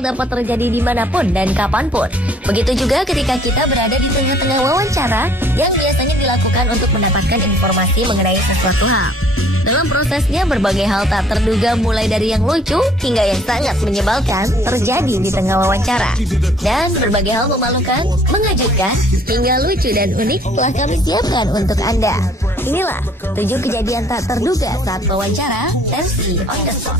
hal dapat terjadi dimanapun dan kapanpun. Begitu juga ketika kita berada di tengah-tengah wawancara yang biasanya dilakukan untuk mendapatkan informasi mengenai sesuatu hal. Dalam prosesnya, berbagai hal tak terduga mulai dari yang lucu hingga yang sangat menyebalkan terjadi di tengah wawancara. Dan berbagai hal memalukan, mengejutkan, hingga lucu dan unik telah kami siapkan untuk Anda. Inilah 7 kejadian tak terduga saat wawancara MC on the spot.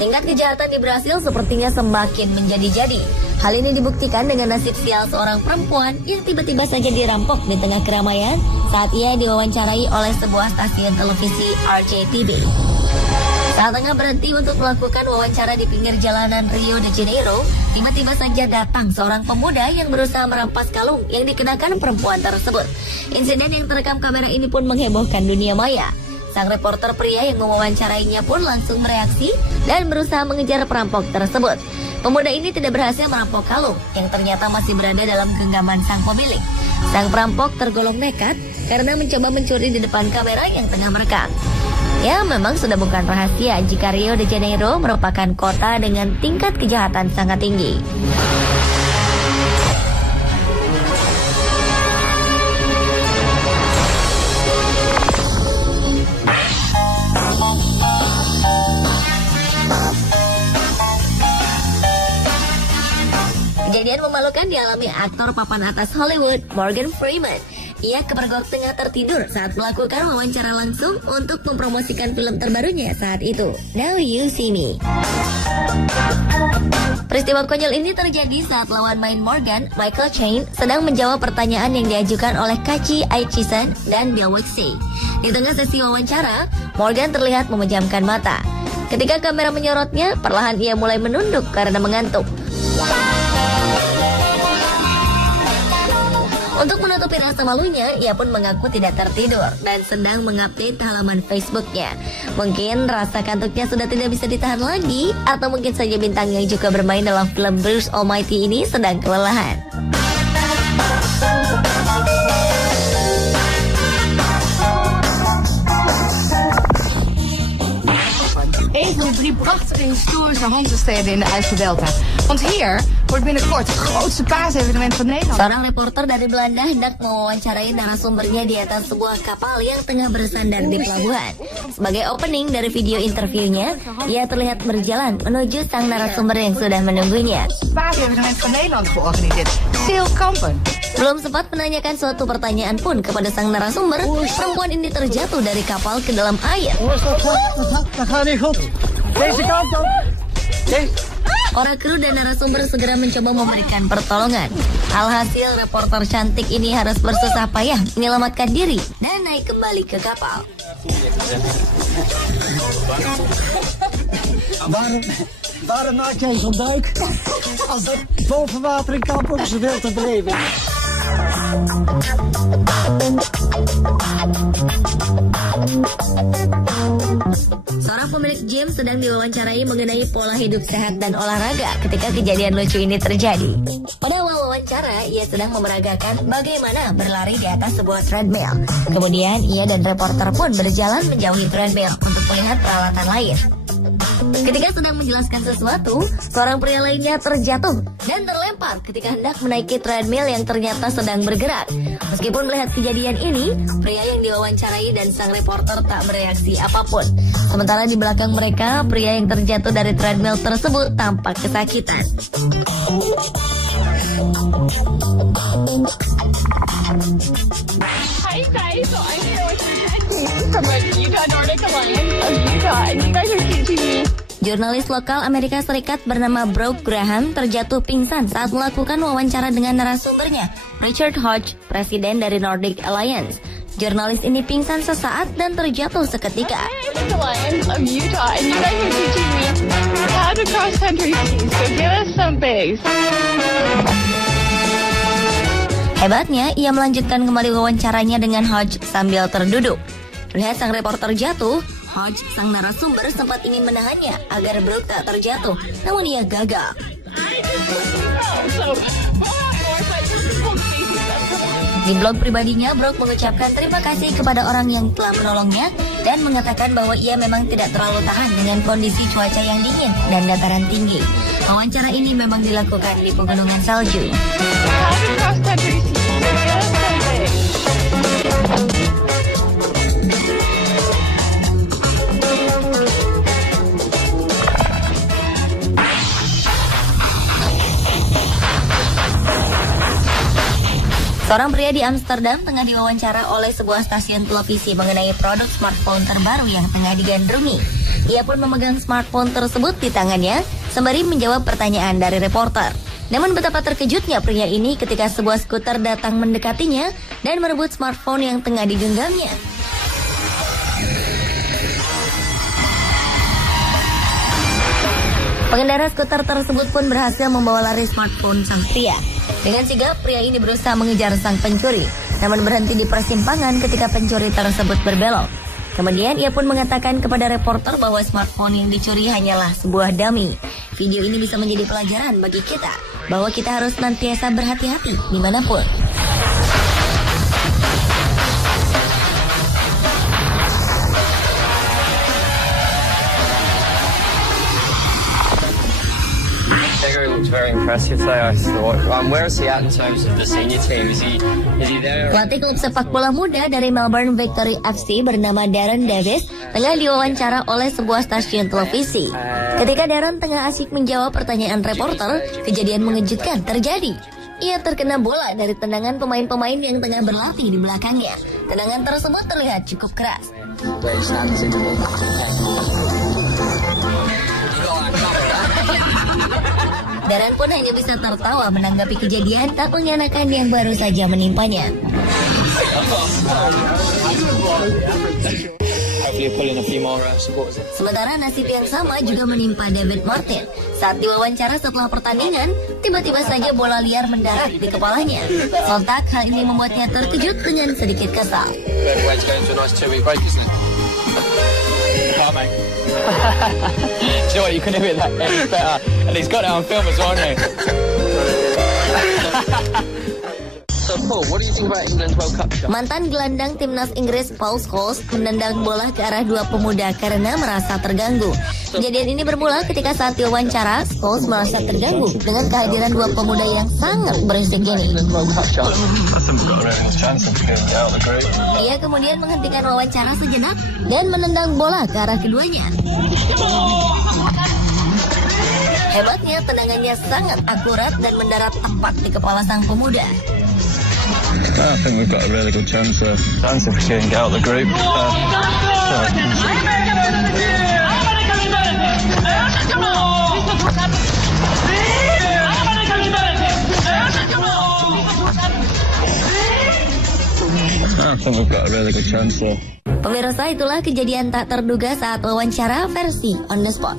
Tingkat kejahatan di Brasil sepertinya semakin menjadi-jadi. Hal ini dibuktikan dengan nasib sial seorang perempuan yang tiba-tiba saja dirampok di tengah keramaian saat ia diwawancarai oleh sebuah stasiun televisi RCTV. Saat tengah berhenti untuk melakukan wawancara di pinggir jalanan Rio de Janeiro, tiba-tiba saja datang seorang pemuda yang berusaha merampas kalung yang dikenakan perempuan tersebut. Insiden yang terekam kamera ini pun menghebohkan dunia maya. Sang reporter pria yang mewawancarainya pun langsung bereaksi dan berusaha mengejar perampok tersebut. Pemuda ini tidak berhasil merampok kalung yang ternyata masih berada dalam genggaman sang pemilik. Sang perampok tergolong nekat karena mencoba mencuri di depan kamera yang tengah merekam. Ya, memang sudah bukan rahasia jika Rio de Janeiro merupakan kota dengan tingkat kejahatan sangat tinggi. Kejadian memalukan dialami aktor papan atas Hollywood, Morgan Freeman. Ia kepergok tengah tertidur saat melakukan wawancara langsung untuk mempromosikan film terbarunya saat itu, Now You See Me. Peristiwa konyol ini terjadi saat lawan main Morgan, Michael Caine, sedang menjawab pertanyaan yang diajukan oleh Kachi Aichison dan Bill Wixie. Di tengah sesi wawancara, Morgan terlihat memejamkan mata. Ketika kamera menyorotnya, perlahan ia mulai menunduk karena mengantuk. Untuk menutupi rasa malunya, ia pun mengaku tidak tertidur dan sedang mengupdate halaman Facebooknya. Mungkin rasa kantuknya sudah tidak bisa ditahan lagi, atau mungkin saja bintang yang juga bermain dalam film Bruce Almighty ini sedang kelelahan. Even de 3 prachtige historische Hanzesteden in de IJsseldelta. Want hier wordt binnenkort het grootste paasevenement van Nederland. Seorang reporter dari Belanda hendak mewawancarai narasumbernya di atas sebuah kapal yang tengah bersandar di pelabuhan. Sebagai opening dari video interviewnya, ia terlihat berjalan menuju sang narasumber yang sudah menunggunya. Paasevenement van Nederland georganiseerd. Sail Kampen. Belum sempat menanyakan suatu pertanyaan pun kepada sang narasumber, perempuan ini terjatuh dari kapal ke dalam air. Para kru dan narasumber segera mencoba memberikan pertolongan. Alhasil reporter cantik ini harus bersusah payah menyelamatkan diri dan naik kembali ke kapal. Waarom maak jij zo'n duik als dat boven water in kamp ook zoveel te beleven? Seorang pemilik gym sedang diwawancarai mengenai pola hidup sehat dan olahraga ketika kejadian lucu ini terjadi. Pada awal wawancara, ia sedang memeragakan bagaimana berlari di atas sebuah treadmill. Kemudian ia dan reporter pun berjalan menjauhi treadmill untuk melihat peralatan lain. Ketika sedang menjelaskan sesuatu, seorang pria lainnya terjatuh dan terlempar ketika hendak menaiki treadmill yang ternyata sedang bergerak. Meskipun melihat kejadian ini, pria yang diwawancarai dan sang reporter tak bereaksi apapun. Sementara di belakang mereka, pria yang terjatuh dari treadmill tersebut tampak kesakitan. Hi guys, so I'm here with from Utah Nordic Alliance of Utah, and you guys are teaching me. Jurnalis lokal Amerika Serikat bernama Brooke Graham terjatuh pingsan saat melakukan wawancara dengan narasumbernya, Richard Hodge, presiden dari Nordic Alliance. Jurnalis ini pingsan sesaat dan terjatuh seketika. Nordic Alliance of Utah, and you guys are teaching me how to cross country ski. So give us some bass. Hebatnya, ia melanjutkan kembali wawancaranya dengan Hodge sambil terduduk. Melihat sang reporter jatuh, Hodge, sang narasumber, sempat ingin menahannya agar Brooke tak terjatuh, namun ia gagal. Di blog pribadinya, Brooke mengucapkan terima kasih kepada orang yang telah menolongnya dan mengatakan bahwa ia memang tidak terlalu tahan dengan kondisi cuaca yang dingin dan dataran tinggi. Wawancara ini memang dilakukan di pegunungan salju. Seorang pria di Amsterdam tengah diwawancara oleh sebuah stasiun televisi mengenai produk smartphone terbaru yang tengah digandrungi. Ia pun memegang smartphone tersebut di tangannya sembari menjawab pertanyaan dari reporter. Namun betapa terkejutnya pria ini ketika sebuah skuter datang mendekatinya dan merebut smartphone yang tengah digenggamnya. Pengendara skuter tersebut pun berhasil membawa lari smartphone sang pria. Dengan sigap, pria ini berusaha mengejar sang pencuri, namun berhenti di persimpangan ketika pencuri tersebut berbelok. Kemudian ia pun mengatakan kepada reporter bahwa smartphone yang dicuri hanyalah sebuah dummy. Video ini bisa menjadi pelajaran bagi kita, bahwa kita harus senantiasa berhati-hati dimanapun. Very impressive today, I thought. Where is he at in terms of the senior team? Is he there? Pelatih klub sepak bola muda dari Melbourne Victory FC bernama Darren Davis tengah diwawancara oleh sebuah stasiun televisi. Ketika Darren tengah asik menjawab pertanyaan reporter, kejadian mengejutkan terjadi. Ia terkena bola dari tendangan pemain-pemain yang tengah berlatih di belakangnya. Tendangan tersebut terlihat cukup keras. Darren pun hanya bisa tertawa menanggapi kejadian tak mengenakan yang baru saja menimpanya. Sementara nasib yang sama juga menimpa David Martin. Saat diwawancara setelah pertandingan, tiba-tiba saja bola liar mendarat di kepalanya. Sontak hal ini membuatnya terkejut dengan sedikit kesal. Do you know what, you couldn't have hit that any better. And he's got it on film as well, hasn't he? So Paul, what do you think about England's World Cup shot? Mantan gelandang timnas Inggris Paul Scholes menendang bola ke arah dua pemuda karena merasa terganggu. Kejadian ini bermula ketika saat diwawancara, Scholes merasa terganggu dengan kehadiran dua pemuda yang sangat berisik ini. Ia kemudian menghentikan wawancara sejenak dan menendang bola ke arah keduanya. Hebatnya, tendangannya sangat akurat dan mendarat tepat di kepala sang pemuda. I think we've got a really good chance if we can get out of the group. I think we've got a really good chance though. Pemirsa, itulah kejadian tak terduga saat wawancara versi On The Spot.